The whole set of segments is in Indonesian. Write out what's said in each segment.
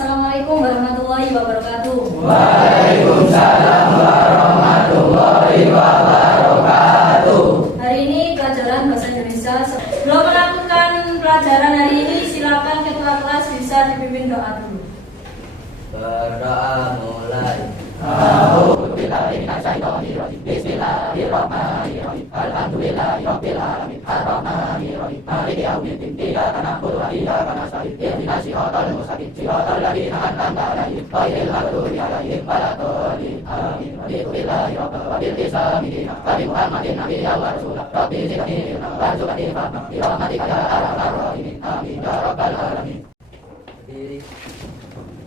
Assalamualaikum warahmatullahi wabarakatuh. Waalaikumsalam warahmatullahi wabarakatuh. Hari ini pelajaran bahasa Indonesia. Sebelum melakukan pelajaran hari ini, silakan ketua kelas bisa dipimpin doa dulu. Berdoa mulai. Bismillahirrahmanirrahim. Alhamdulillahirabbil alamin. Arrahmanirrahim. Maliki yaumiddin. Iyyaka na'budu wa iyyaka nasta'in. Ihdinas siratal mustaqim. Siratal ladzina an'amta 'alaihim ghairil maghdubi 'alaihim waladdallin. Amin. Bil Islami dinan. Nabi Muhammadin nabiyyan wa rasulah. Rabbi zidni ilman warzuqni fahman. Bi rahmatika ya arhamar rahimin. Amin ya rabbal alamin. Berdiri.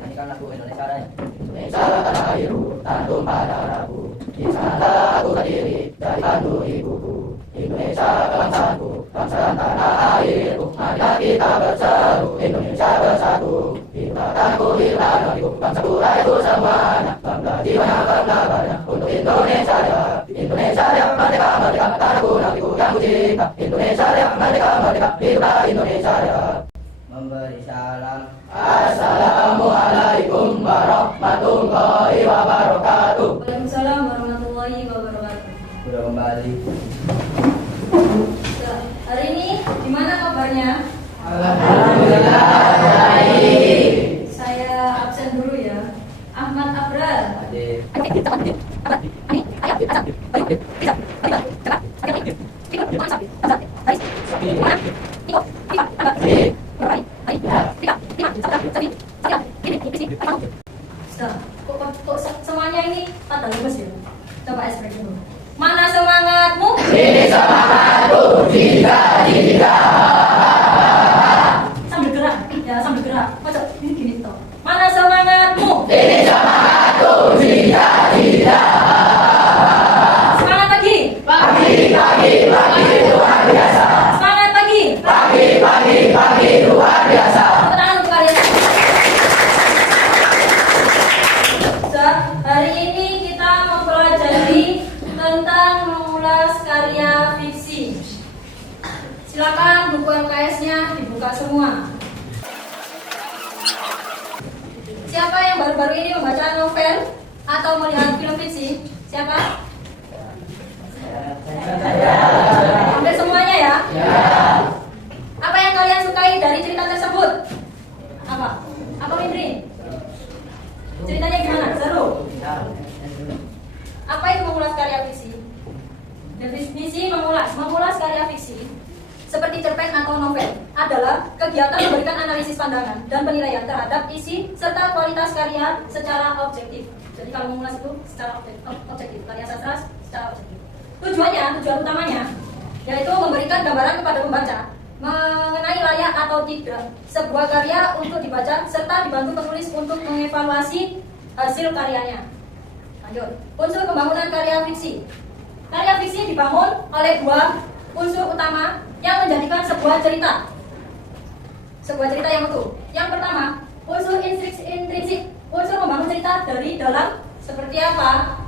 Nyanyikan lagu Indonesia Raya. Indonesia tanah airku, tantum pada rabu. Di sana aku berdiri dari tandu ibuku. Indonesia bangsaku, bangsa tanah airku. Marilah kita berseru, Indonesia bersatu. Hidupkanku, hidupkan negeriku, bangsaku rakyatku semuanya. Bangga jiwanya, bangga badannya untuk Indonesia Raya. Indonesia Raya, merdeka, merdeka, tanahku negeriku yang kucinta. Indonesia Raya, merdeka, merdeka, hiduplah Indonesia Raya. Memberi salam. Assalamualaikum warahmatullahi wabarakatuh. Waalaikumsalam warahmatullahi wabarakatuh. Sudah kembali. Hari ini gimana kabarnya? Alhamdulillah baik. Saya absen dulu ya. Ahmad Abrar. Adik. Kok semuanya ini pada lemes ya? Coba ekspresi dulu. Mana semangatmu? Ini semangatku, jika. Sambil gerak, ya sambil gerak. Masa ini gini toh. Mana semangatmu? Ini semangatku, jika. Semangat pagi. Pagi luar biasa. Semangat pagi. Pagi luar biasa. Tepuk tangan untuk kalian. Hari ini kita mempelajari tentang mengulas karya fiksi. Silakan buku LKS-nya dibuka semua. Siapa yang baru-baru ini membaca novel atau melihat film fiksi? Siapa? Hampir semuanya ya? Apa yang kalian sukai dari cerita tersebut? Apa Indri? Ceritanya gimana? Seru? Apa itu mengulas karya fiksi? Definisi mengulas karya fiksi seperti cerpen atau novel adalah kegiatan memberikan analisis pandangan dan penilaian terhadap isi serta kualitas karya secara objektif. Jadi kalau mengulas itu secara objektif, karya sastra secara objektif. Tujuan utamanya yaitu memberikan gambaran kepada pembaca mengenai layak atau tidak sebuah karya untuk dibaca serta dibantu penulis untuk mengevaluasi hasil karyanya. Lanjut, unsur pembangunan karya fiksi. Karya fiksi dibangun oleh dua unsur utama yang menjadikan sebuah cerita yang utuh. Yang pertama, unsur intrinsik, unsur membangun cerita dari dalam seperti apa?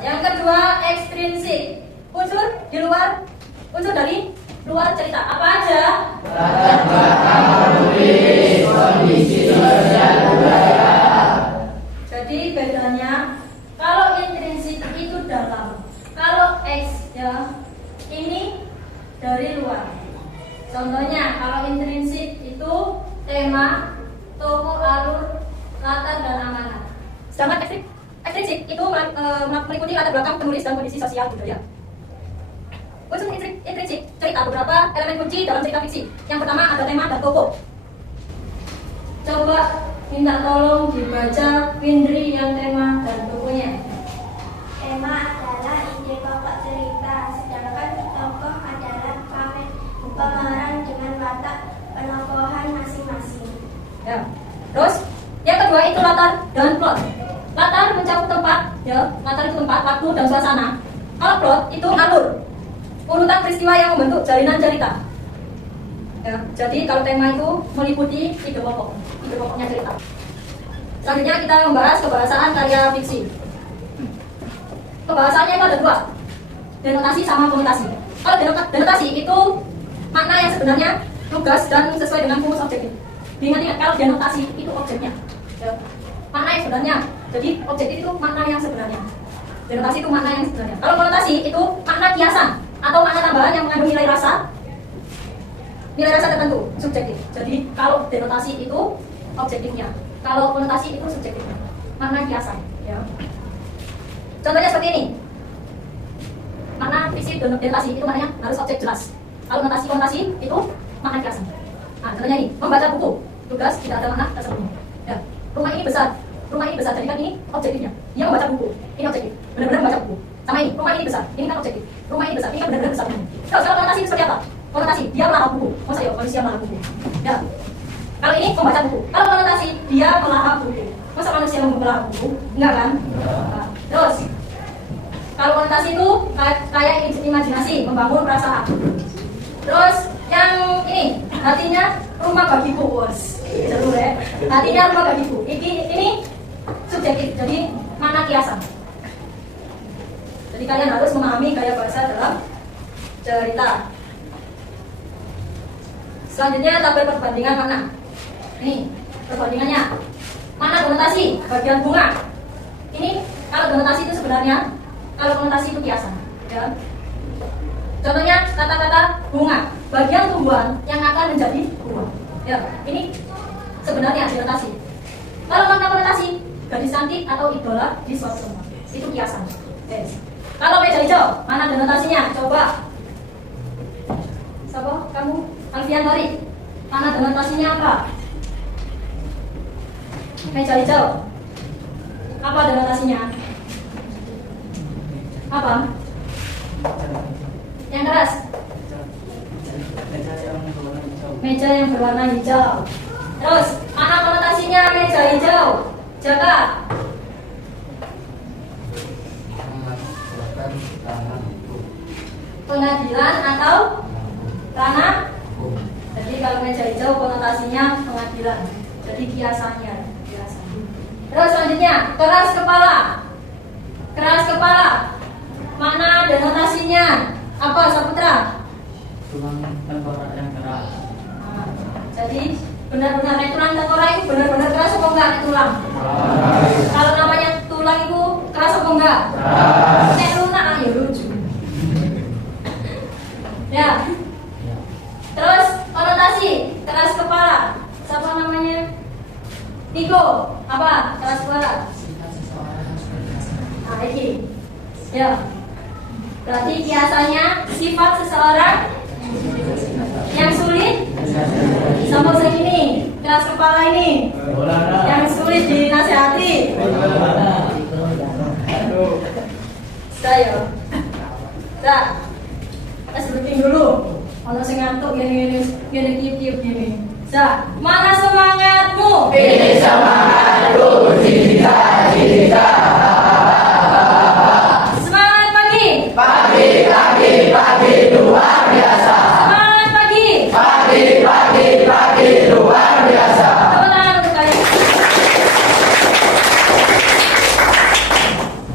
Yang kedua, ekstrinsik, unsur dari luar cerita. Apa aja? Kondisi sosial budaya. Jadi bedanya, kalau intrinsik itu dalam, kalau X ya ini dari luar. Contohnya kalau intrinsik itu tema, tokoh, alur, latar dan amanat. Sedangkan ekstrinsik itu meliputi latar belakang penulis dan kondisi sosial budaya. Unsur intrinsik cerita beberapa elemen kunci dalam cerita fiksi. Yang pertama ada tema dan tokoh. Coba minta tolong dibaca Windri yang tema dan tokohnya. Tema adalah ide pokok cerita, sedangkan tokoh adalah pemeran dengan watak penokohan masing-masing. Ya. Terus yang kedua itu latar dan plot. Latar mencakup tempat, ya, latar itu tempat, waktu dan suasana. Kalau plot itu alur, urutan peristiwa yang membentuk jalinan cerita. Ya, jadi kalau tema itu meliputi ide pokoknya cerita. Selanjutnya kita membahas kebahasaan karya fiksi. Kebahasaannya itu ada dua, denotasi sama konotasi. Kalau denotasi itu makna yang sebenarnya, tugas dan sesuai dengan rumus objektif. Diingat-ingat kalau denotasi itu objeknya. Ya. Makna yang sebenarnya. Jadi objektif itu makna yang sebenarnya. Denotasi itu makna yang sebenarnya. Kalau konotasi itu makna kiasan atau makna tambahan yang mengandung nilai rasa tertentu, subjektif. Jadi kalau denotasi itu objektifnya, kalau konotasi itu subjektifnya, makna kiasan. Ya. Contohnya seperti ini. Makna fiksi denotasi itu maknanya harus objek jelas. Kalau konotasi itu makna kiasan. Nah, contohnya ini, membaca buku, tugas tidak ada makna tersebutnya. Ya. Rumah ini besar, jadi kan ini objektifnya. Dia membaca buku, ini objektif, benar-benar membaca buku. Sama ini, rumah ini besar, ini kan objektif. Rumah ini besar, ini kan benar-benar besar. Terus kalau konotasi seperti apa? Konotasi, dia melahap buku. Masa ya, manusia melahap buku. Ya. Kalau ini membaca buku. Kalau konotasi, dia melahap buku. Masa manusia melahap buku? Enggak kan? Nah, terus, kalau konotasi itu kayak imajinasi, membangun perasaan. Terus, yang ini, hatinya rumah bagiku, bos. Seru ya. Hatinya rumah bagiku. Ini subjektif, jadi makna kiasan. Jadi kalian harus memahami gaya bahasa dalam cerita. Selanjutnya tabel perbandingan makna. Ini perbandingannya. Makna konotasi bagian bunga. Ini kalau konotasi itu sebenarnya, kalau konotasi itu kiasan. Ya. Contohnya kata-kata bunga, bagian tumbuhan yang akan menjadi bunga. Ya, ini sebenarnya konotasi. Kalau makna konotasi, gadis cantik atau idola di suatu tempat, itu kiasan. Yes. Kalau meja hijau, mana denotasinya? Coba. Siapa? Kamu? Alfian Tori. Mana denotasinya apa? Meja hijau. Apa denotasinya? Apa? Yang keras. Meja yang berwarna hijau. Terus, mana konotasinya meja hijau? Jaga. Pengadilan atau tanah. Jadi kalau meja hijau konotasinya pengadilan. Jadi kiasannya. Terus selanjutnya, keras kepala. Keras kepala. Mana denotasinya? Apa, Saputra? Tulang tengkorak yang keras. Nah, jadi benar-benar tulang tengkorak itu benar-benar keras apa enggak tulang? Kalau namanya tulang itu keras apa enggak? Nek lunak ya lucu. Ya. Terus konotasi keras kepala. Siapa namanya? Niko. Apa? Keras kepala. Nah, ini. Ya. Berarti biasanya sifat seseorang yang sulit sama segini, keras kepala ini, yang sulit dinasihati. Saya, kita sebutin dulu. Kalau saya ngantuk gini tiup gini. Mana semangatmu? Ini semangatku, cita-cita. Pagi luar biasa. Semangat pagi. Pagi luar biasa.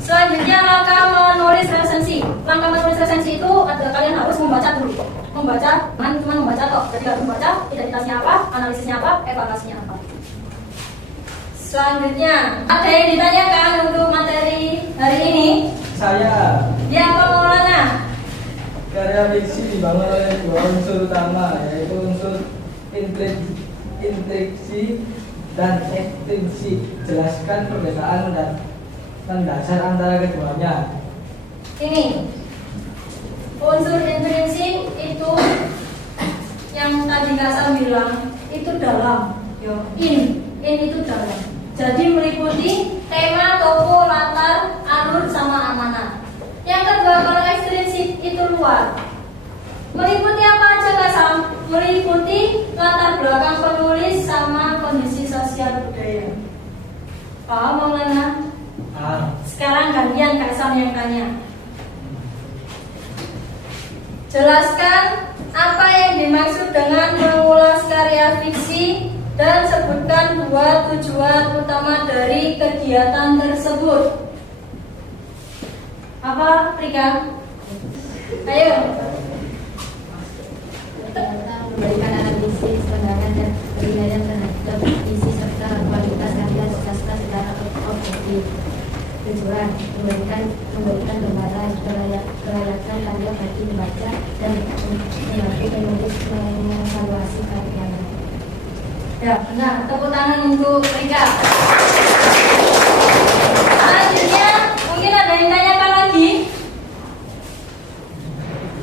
Selanjutnya langkah menulis resensi. Langkah menulis resensi itu adalah kalian harus membaca dulu. Membaca, bukan cuma membaca toh. Jadi harus membaca identitasnya apa, analisisnya apa, evaluasinya apa. Selanjutnya, ada yang ditanyakan untuk materi hari ini? Saya. Yang Maulana. Karya fiksi dibangun oleh dua unsur utama, yaitu unsur intriksi dan ekstensi. Jelaskan perbedaan dan mendasar antara keduanya. Ini unsur intrinsik itu yang tadi Kak bilang itu dalam, in itu dalam. Jadi meliputi tema, tokoh, latar, alur, sama amanah. Yang kedua kalau ekstrinsik itu luar. Meliputi apa aja Kak Sam? Meliputi latar belakang penulis sama kondisi sosial budaya. Paham Maulana? Sekarang gantian Kak Sam yang tanya. Jelaskan apa yang dimaksud dengan mengulas karya fiksi dan sebutkan dua tujuan utama dari kegiatan tersebut. Apa, Rika? Ayo. kegiatan memberikan analisis pandangan dan penilaian terhadap isi serta kualitas karya sastra secara objektif. Tujuan memberikan gambaran kelayakan karya bagi pembaca dan membantu penulis mengevaluasi karyanya. Ya, benar. Tepuk tangan untuk Rika. Selanjutnya, mungkin ada yang tanyakan lagi?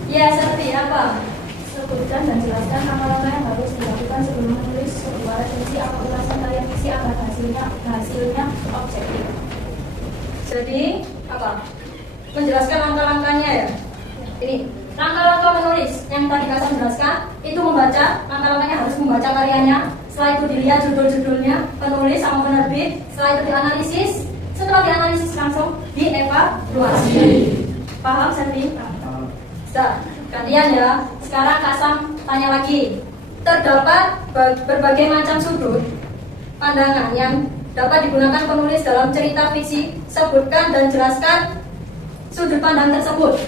Ya, seperti apa? Sebutkan dan jelaskan langkah-langkah yang harus dilakukan sebelum menulis sebuah resensi atau ulasan karya fiksi agar hasilnya objektif. Jadi, apa? Menjelaskan langkah-langkahnya ya. Ini, langkah-langkah menulis yang tadi Kasam jelaskan, itu membaca, langkah-langkahnya harus membaca karyanya. Setelah itu dilihat judul-judulnya, penulis sama penerbit. Setelah itu dianalisis. Setelah dianalisis langsung dievaluasi. Paham, Sandy? Sudah, gantian ya. Sekarang Kasam tanya lagi. Terdapat berbagai macam sudut pandangan yang dapat digunakan penulis dalam cerita fiksi. Sebutkan dan jelaskan sudut pandang tersebut.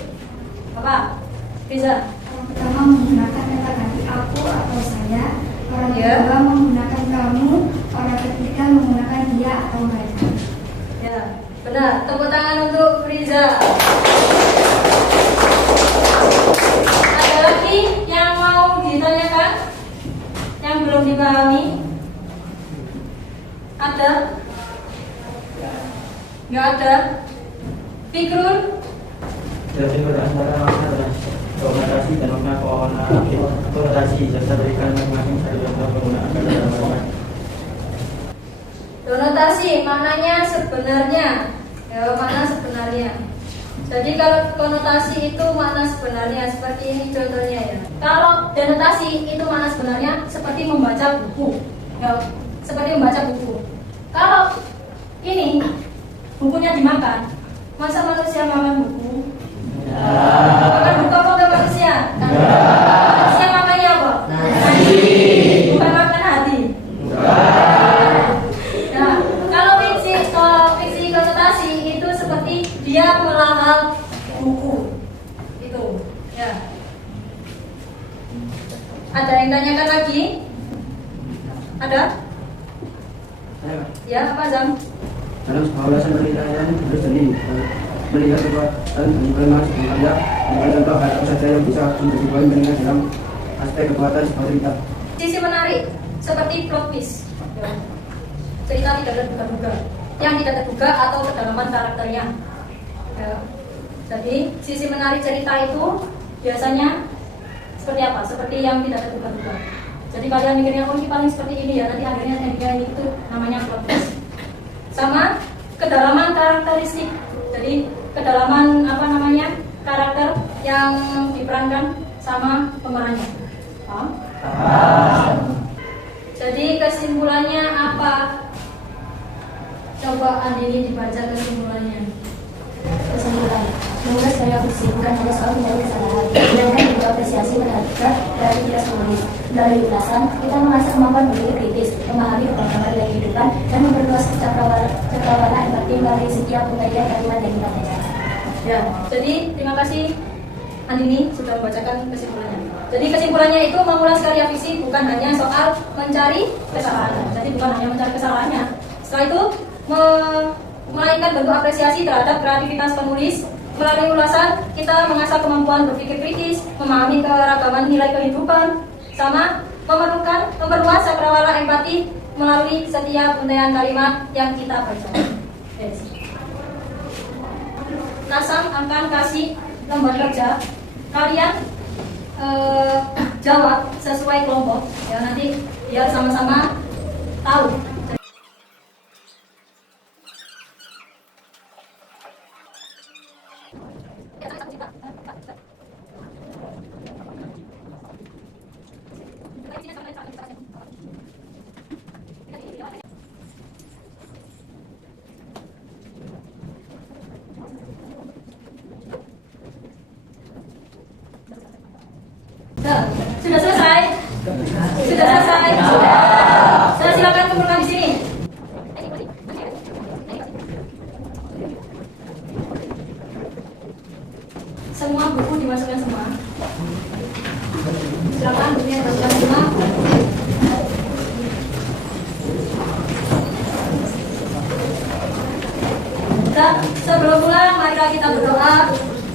Apa? Bisa? Yang pertama menggunakan kata ganti aku atau saya. Orang Ya. kedua menggunakan kamu. Orang ketiga menggunakan dia atau mereka. Ya, benar. Tepuk tangan untuk Friza. Ada lagi yang mau ditanyakan? Yang belum dipahami? Ada? Nggak ada? Fikrul? Jadi berantara makna adalah konotasi dan makna konotasi serta berikan masing-masing satu contoh penggunaan kata dalam kalimat. Konotasi maknanya sebenarnya. Ya, makna sebenarnya. Jadi kalau konotasi itu makna sebenarnya seperti ini contohnya ya. Kalau denotasi itu makna sebenarnya seperti membaca buku. Ya, seperti membaca buku. Kalau ini bukunya dimakan, masa manusia makan buku? Makan buku apa enggak manusia? Manusia makannya apa? Nasi. Bukan makan hati. Nah, kalau fiksi konotasi itu seperti dia melahap buku. Itu, ya. Ada yang tanyakan lagi? Ada? Ya, apa Zam? Dalam sebuah ulasan penilaian harus sendiri melihat kekuatan dan kelemahan sebuah karya, mengambil contoh hal apa saja yang bisa menjadi poin penilaian dalam aspek kekuatan sebuah cerita. Sisi menarik seperti plot twist. Ya. Cerita tidak terduga-duga, yang tidak terduga atau kedalaman karakternya. Ya. Jadi sisi menarik cerita itu biasanya seperti apa? Seperti yang tidak terduga-duga. Jadi kalian mikirnya oh ini paling seperti ini ya, nanti akhirnya endingnya itu namanya plot twist. Sama kedalaman karakteristik. Jadi kedalaman apa namanya karakter yang diperankan sama pemerannya. Paham? Jadi kesimpulannya apa? Coba Andini dibaca kesimpulannya. Kesimpulan, menulis karya fiksi bukan hanya soal mencari kesalahan, melainkan juga apresiasi terhadap dari tidak menulis. Dari ulasan, kita mengasah kemampuan berpikir kritis, memahami perkembangan nilai kehidupan, dan memperluas cakrawala empati melalui setiap ungkapan kalimat yang kita baca. Ya, jadi terima kasih Andini sudah membacakan kesimpulannya. Jadi kesimpulannya itu mengulas karya fiksi bukan hanya soal mencari kesalahan. Jadi bukan hanya mencari kesalahannya. Setelah itu melainkan bentuk apresiasi terhadap kreativitas penulis. Melalui ulasan kita mengasah kemampuan berpikir kritis, memahami keragaman nilai kehidupan, sama memperluas cakrawala empati melalui setiap untaian kalimat yang kita baca. Yes. Kasam akan kasih lembar kerja, kalian jawab sesuai kelompok ya, nanti biar sama-sama tahu. Sudah selesai? Sudah selesai? Saya silakan kumpulkan di sini. semua buku dimasukkan semua. Silakan bukunya dimasukkan semua. Dan sebelum pulang, marilah kita berdoa.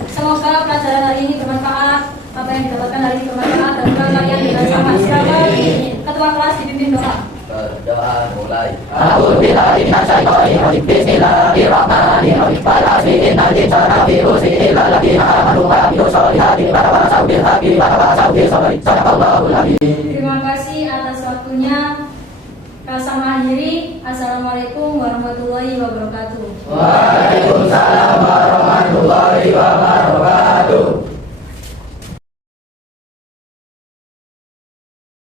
Semoga pelajaran hari ini bermanfaat. Apa yang didapatkan hari ini bermanfaat dan kalian dengan sama. Silakan ketua kelas dipimpin doa. Berdoa mulai. A'udzu billahi minasyaitonir rajim. Bismillahirrahmanirrahim. Fala sayyidina jinna birusi illa ladina amanu wa amilus solihati wa tawasaw bil haqqi wa tawasaw bis sabri. Sadaqallahul azim. Terima kasih atas waktunya. Kelas Mahiri. Assalamualaikum warahmatullahi wabarakatuh. Waalaikumsalam.